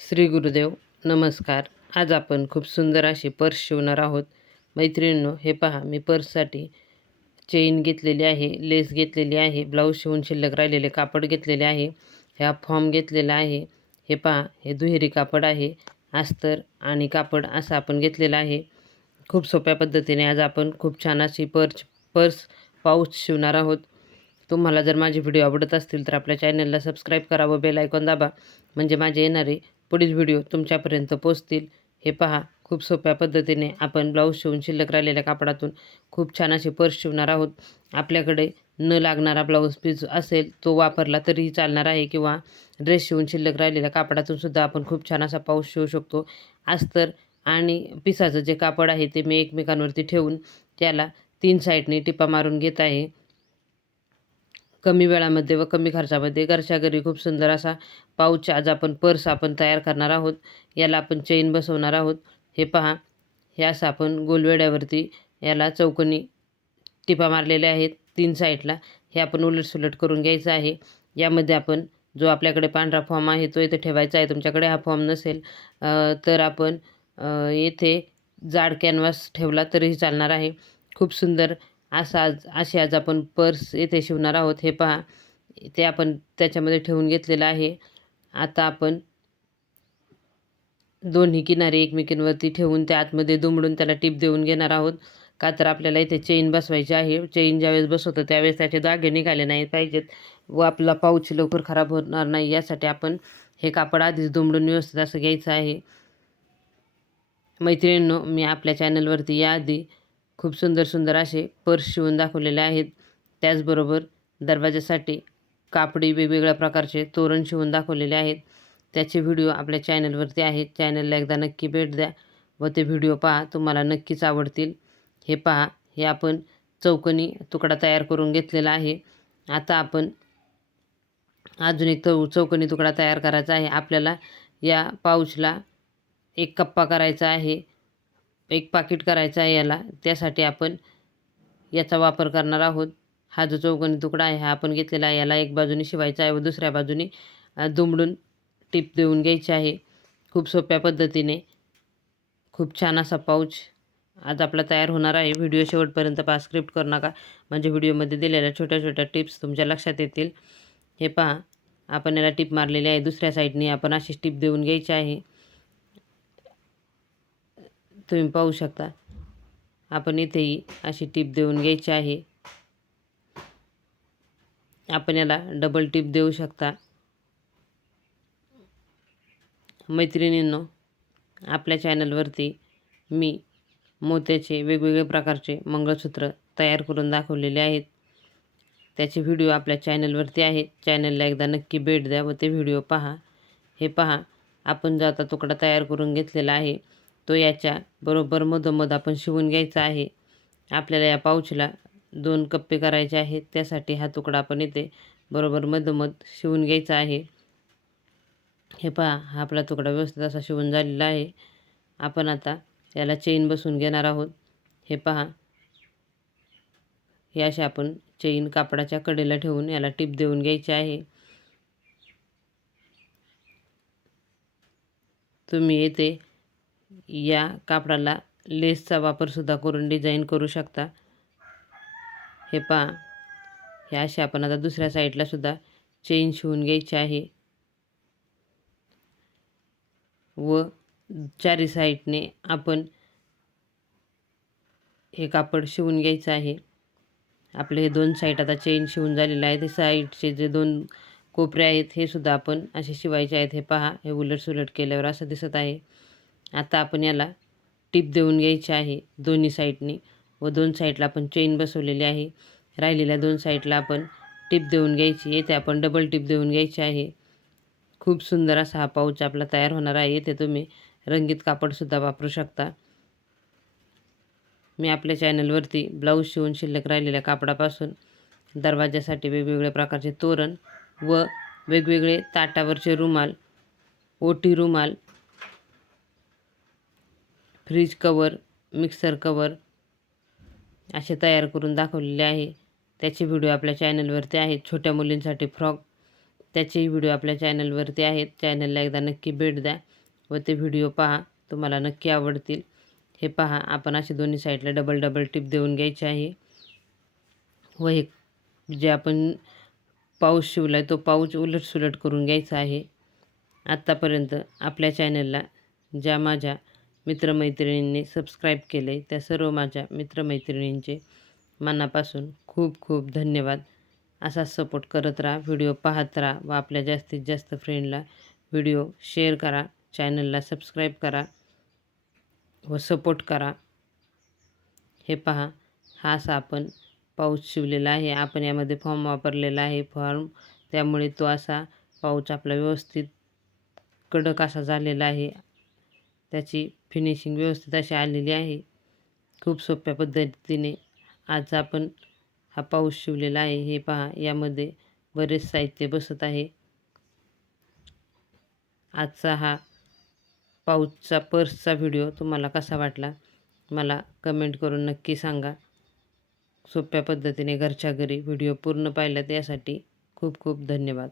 श्री गुरुदेव नमस्कार. आज आपण खूप सुंदर अशी पर्स शिवणार आहोत. मैत्रिणींनो हे पहा मी पर्ससाठी चेन घेतलेली आहे लेस घेतलेली आहे ब्लाऊज शिवून शिल्लक राहिलेले कापड घेतलेले आहे ह्या फॉर्म घेतलेला आहे. हे पहा हे दुहेरी कापड आहे अस्तर आणि कापड असं आपण घेतलेलं आहे. खूप सोप्या पद्धतीने आज आपण खूप छान अशी पर्स पर्स पाऊच शिवणार आहोत. तुम्हाला जर माझे व्हिडिओ आवडत असतील तर आपल्या चॅनलला सबस्क्राईब करा व बेल आयकॉन दाबा. म्हणजे माझे येणारे पुढील व्हिडिओ तुमच्यापर्यंत पोचतील हे पहा खूप सोप्या पद्धतीने आपण ब्लाऊज शिवून शिल्लक राहिलेल्या कापडातून खूप छान अशी पर्स शिवणार आहोत. आपल्याकडे न लागणारा ब्लाऊज पीस असेल तो वापरला तरीही चालणार आहे किंवा ड्रेस शिवून शिल्लक राहिलेल्या कापडातून सुद्धा आपण खूप छान असा पाऊस शिवू शकतो. अस्तर आणि पिसाचं जे कापड आहे ते मी एकमेकांवरती ठेवून त्याला तीन साईडने टिपा मारून घेत आहे. कमी वेळामध्ये व कमी खर्चामध्ये घरच्या घरी खूप सुंदर असा पाऊच आज आपण पर्स आपण तयार करणार आहोत. याला आपण चेन बसवणार आहोत. हे पहा हे असं आपण गोलवेड्यावरती याला चौकोनी टिपा मारलेल्या आहेत तीन साईडला. हे आपण उलटसुलट करून घ्यायचं आहे. यामध्ये आपण जो आपल्याकडे पांढरा फॉर्म आहे तो इथे ठेवायचा आहे. तुमच्याकडे हा फॉर्म नसेल तर आपण येथे जाड कॅनव्हास ठेवला तरीही चालणार आहे. खूप सुंदर असा आज अशी आज आपण पर्स येथे शिवणार आहोत हे पहा. ते आपण त्याच्यामध्ये ठेवून घेतलेलं आहे. आता आपण दोन्ही किनारे एकमेकींवरती ठेवून त्या आतमध्ये दुमडून त्याला टीप देऊन घेणार आहोत. का तर आपल्याला इथे चेन बसवायची आहे. चेन ज्यावेळेस बसवतो त्यावेळेस त्याचे दागे निघाले नाही पाहिजेत व आपला पाऊच लवकर खराब होणार नाही. यासाठी आपण हे कापड आधीच दुमडून व्यवस्थित असं घ्यायचं आहे. मैत्रिणींनो मी आपल्या चॅनलवरती याआधी खूप सुंदर सुंदर असे पर्स शिवून दाखवलेले आहेत. त्याचबरोबर दरवाजासाठी कापडी वेगवेगळ्या प्रकारचे तोरण शिवून दाखवलेले आहेत. त्याचे व्हिडिओ आपल्या चॅनलवरती आहेत. चॅनलला एकदा नक्की भेट द्या व ते व्हिडिओ पहा तुम्हाला नक्कीच आवडतील. हे पहा हे आपण चौकनी तुकडा तयार करून घेतलेला आहे. आता आपण अजून एक चौ चौकनी तुकडा तयार करायचा आहे. आपल्याला या पाऊचला एक कप्पा करायचा आहे. एक पाकिट करायचं आहे याला. त्यासाठी आपण याचा वापर करणार आहोत. हा जो चौकोनी तुकडा आहे हा आपण घेतलेला आहे. याला एक बाजूने शिवायचा आहे व दुसऱ्या बाजूने दुमडून टिप देऊन घ्यायची आहे. खूप सोप्या पद्धतीने. खूप छान असा पाऊच आज आपला तयार होणार आहे. व्हिडिओ शेवटपर्यंत पहा स्क्रिप्ट करू नका. म्हणजे व्हिडिओमध्ये दिलेल्या छोट्या छोट्या टिप्स तुमच्या लक्षात येतील. हे पहा आपण याला टिप मारलेली आहे. दुसऱ्या साईडने आपण अशी टिप देऊन घ्यायची आहे. तुम्ही पाहू शकता. आपण इथेही अशी टीप देऊन घ्यायची आहे. आपण याला डबल टीप देऊ शकता. मैत्रिणींनो आपल्या चॅनलवरती मी मोत्याचे वेगवेगळे प्रकारचे मंगळसूत्र तयार करून दाखवलेले आहेत. त्याचे व्हिडिओ आपल्या चॅनलवरती आहेत. चॅनलला एकदा नक्की भेट द्या व ते व्हिडिओ पहा. हे पहा आपण जो आता तुकडा तयार करून घेतलेला आहे तो याच्या बरोबर मधोमध आपण शिवून घ्यायचा आहे. आपल्याला या पाऊचला दोन कप्पे करायचे आहेत. त्यासाठी हा तुकडा आपण इथे बरोबर मधोमध शिवून घ्यायचा आहे. हे पहा हा आपला तुकडा व्यवस्थित असा शिवून झालेला आहे. आपण आता याला चेन बसून घेणार आहोत. हे पहा. हे असे आपण चेन कापडाच्या कडेला ठेवून याला टीप देऊन घ्यायची आहे. तुम्ही येथे या कापडाला लेसचा वापरसुद्धा करून डिझाईन करू शकता. हे पहा. हे असे आपण आता दुसऱ्या साईडलासुद्धा चेन शिवून घ्यायची आहे. व चारी साईडने आपण हे कापड शिवून घ्यायचं आहे. आपले हे दोन साईड आता चेन शिवून झालेलं आहे ते साईडचे जे दोन कोपरे आहेत हे सुद्धा आपण असे शिवायचे आहेत. हे पहा. हे उलट सुलट केल्यावर असं दिसत आहे. आता आपण याला टिप देऊन घ्यायची आहे दोन्ही साईडने व दोन साईडला आपण चेन बसवलेली आहे. राहिलेल्या दोन साईडला आपण टिप देऊन घ्यायची येथे आपण डबल टीप देऊन घ्यायची आहे. खूप सुंदर असा हा पाऊच आपला तयार होणार आहे. येथे तुम्ही रंगीत कापडसुद्धा वापरू शकता. मी आपल्या चॅनलवरती ब्लाऊज शिवून शिल्लक राहिलेल्या कापडापासून दरवाज्यासाठी वेगवेगळ्या प्रकारचे तोरण व वेगवेगळे ताटावरचे रुमाल ओटी रुमाल फ्रीज कवर मिक्सर कवर असे तयार करून दाखवलेले आहे. त्याचे व्हिडिओ आपल्या चॅनलवरती आहेत. छोट्या मुलींसाठी फ्रॉक त्याचेही व्हिडिओ आपल्या चॅनलवरती आहेत. चॅनलला एकदा नक्की भेट द्या व ते व्हिडिओ पहा. तुम्हाला नक्की आवडतील. हे पहा. आपण असे दोन्ही साईडला डबल डबल टिप देऊन घ्यायचे आहे. व हे जे आपण पाऊच शिवला आहे तो पाऊच उलटसुलट करून घ्यायचा आहे. आत्तापर्यंत आपल्या चॅनलला ज्या माझ्या मित्रमैत्रिणींनी सबस्क्राईब केले. त्या सर्व माझ्या मित्रमैत्रिणींचे मनापासून खूप खूप धन्यवाद. असाच सपोर्ट करत राहा. व्हिडिओ पाहत राहा व आपल्या जास्तीत जास्त फ्रेंडला व्हिडिओ शेअर करा. चॅनलला सबस्क्राईब करा व सपोर्ट करा. हे पहा हा असा आपण पाऊच शिवलेला आहे. आपण यामध्ये फॉर्म वापरलेला आहे. फॉर्म त्यामुळे तो असा पाऊच आपला व्यवस्थित कडक असा झालेला आहे. त्याची फिनिशिंग व्यवस्थित अशी आलेली आहे. खूप सोप्या पद्धतीने आज आपण हा पाऊस शिवलेला आहे. हे पहा यामध्ये बरेच साहित्य बसत आहे. आजचा हा पाऊसचा पर्सचा व्हिडिओ तुम्हाला कसा वाटला? मला कमेंट करून नक्की सांगा. सोप्या पद्धतीने घरच्या घरी व्हिडिओ पूर्ण पाहिला यासाठी खूप खूप धन्यवाद.